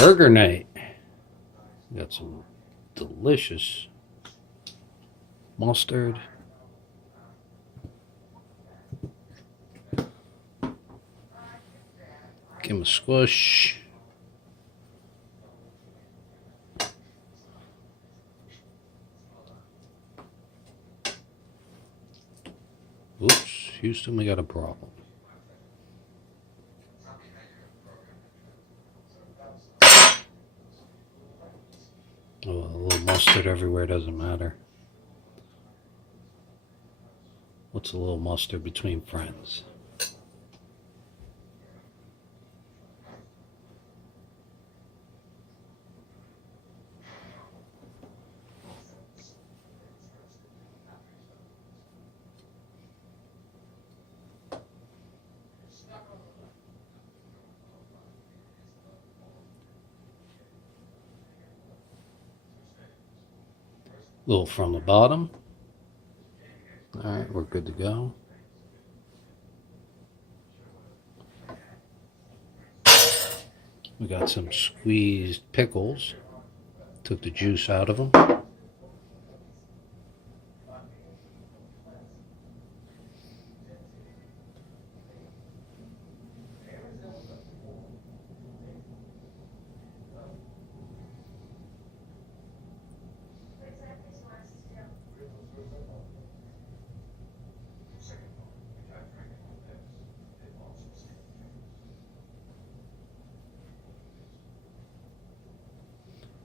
Burger night. Got some delicious mustard. Give him a squish. Oops, Houston, we got a problem. Oh, a little mustard everywhere doesn't matter. What's a little mustard between friends? A little from the bottom. Alright, we're good to go. We got some squeezed pickles. Took the juice out of them.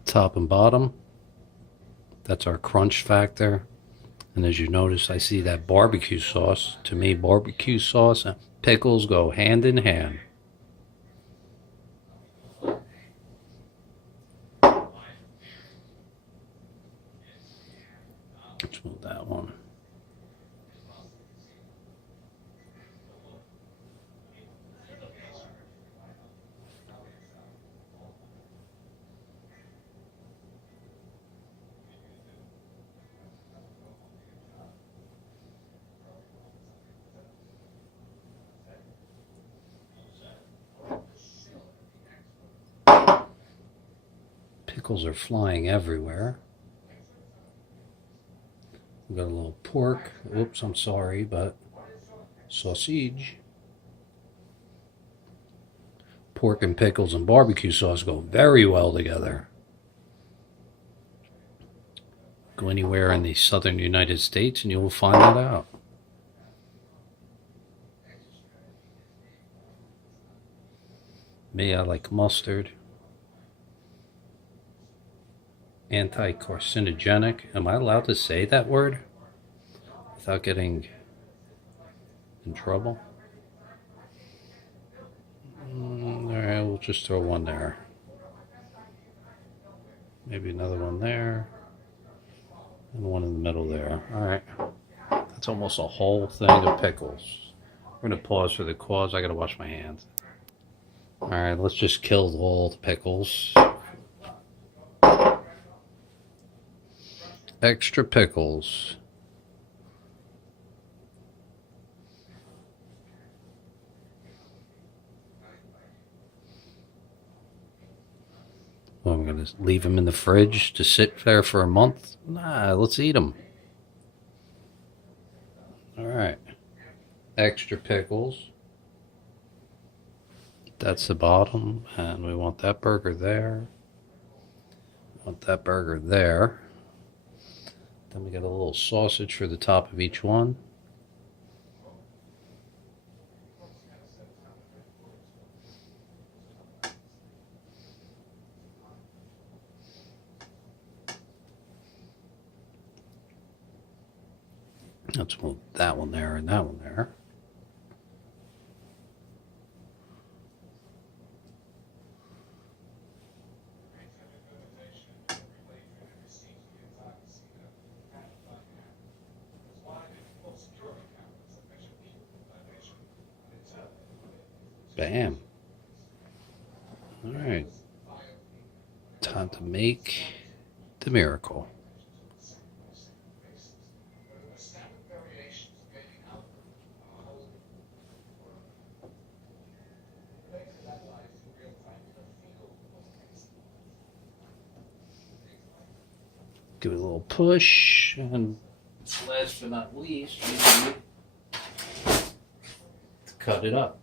Top and bottom. That's our crunch factor. And as you notice, I see that barbecue sauce. To me, barbecue sauce and pickles go hand in hand. Let's move that one. Pickles are flying everywhere. We got a little pork. Oops, I'm sorry, but sausage. Pork and pickles and barbecue sauce go very well together. Go anywhere in the southern United States and you will find that out. Me, I like mustard. Anti-carcinogenic. Am I allowed to say that word without getting in trouble? Alright, we'll just throw one there. Maybe another one there. And one in the middle there. Alright. That's almost a whole thing of pickles. We're going to pause for the cause. I got to wash my hands. Alright, let's just kill all the pickles. Extra pickles. Well, I'm going to leave them in the fridge to sit there for a month. Nah, let's eat them. Alright. Extra pickles. That's the bottom. And we want that burger there. Want that burger there. Then we got a little sausage for the top of each one. Let's move that one there and that one there. Bam. All right. Time to make the miracle. Give it a little push, and last but not least, we need to cut it up.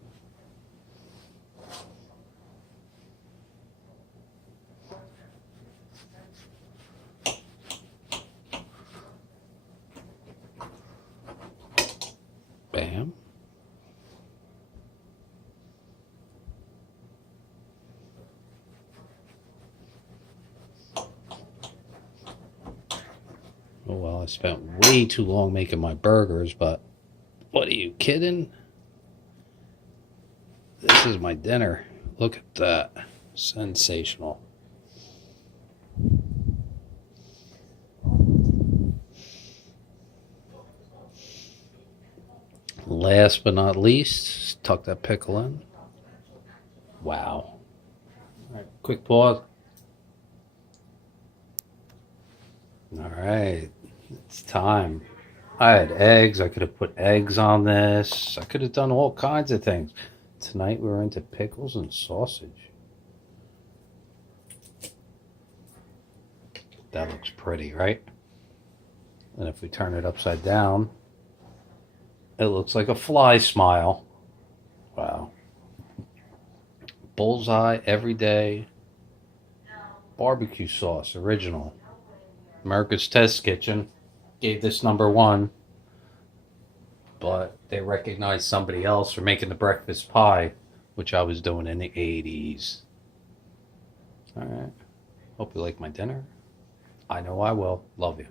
Bam. Oh well, I spent way too long making my burgers, but what are you kidding? This is my dinner. Look at that. Sensational. Last but not least, tuck that pickle in. Wow. All right, quick pause. All right, it's time. I had eggs. I could have put eggs on this. I could have done all kinds of things. Tonight we're into pickles and sausage. That looks pretty, right? And if we turn it upside down, it looks like a fly smile. Wow. Bullseye every day. Barbecue sauce, original. America's Test Kitchen gave this #1, but they recognized somebody else for making the breakfast pie, which I was doing in the 80s. All right. Hope you like my dinner. I know I will. Love you.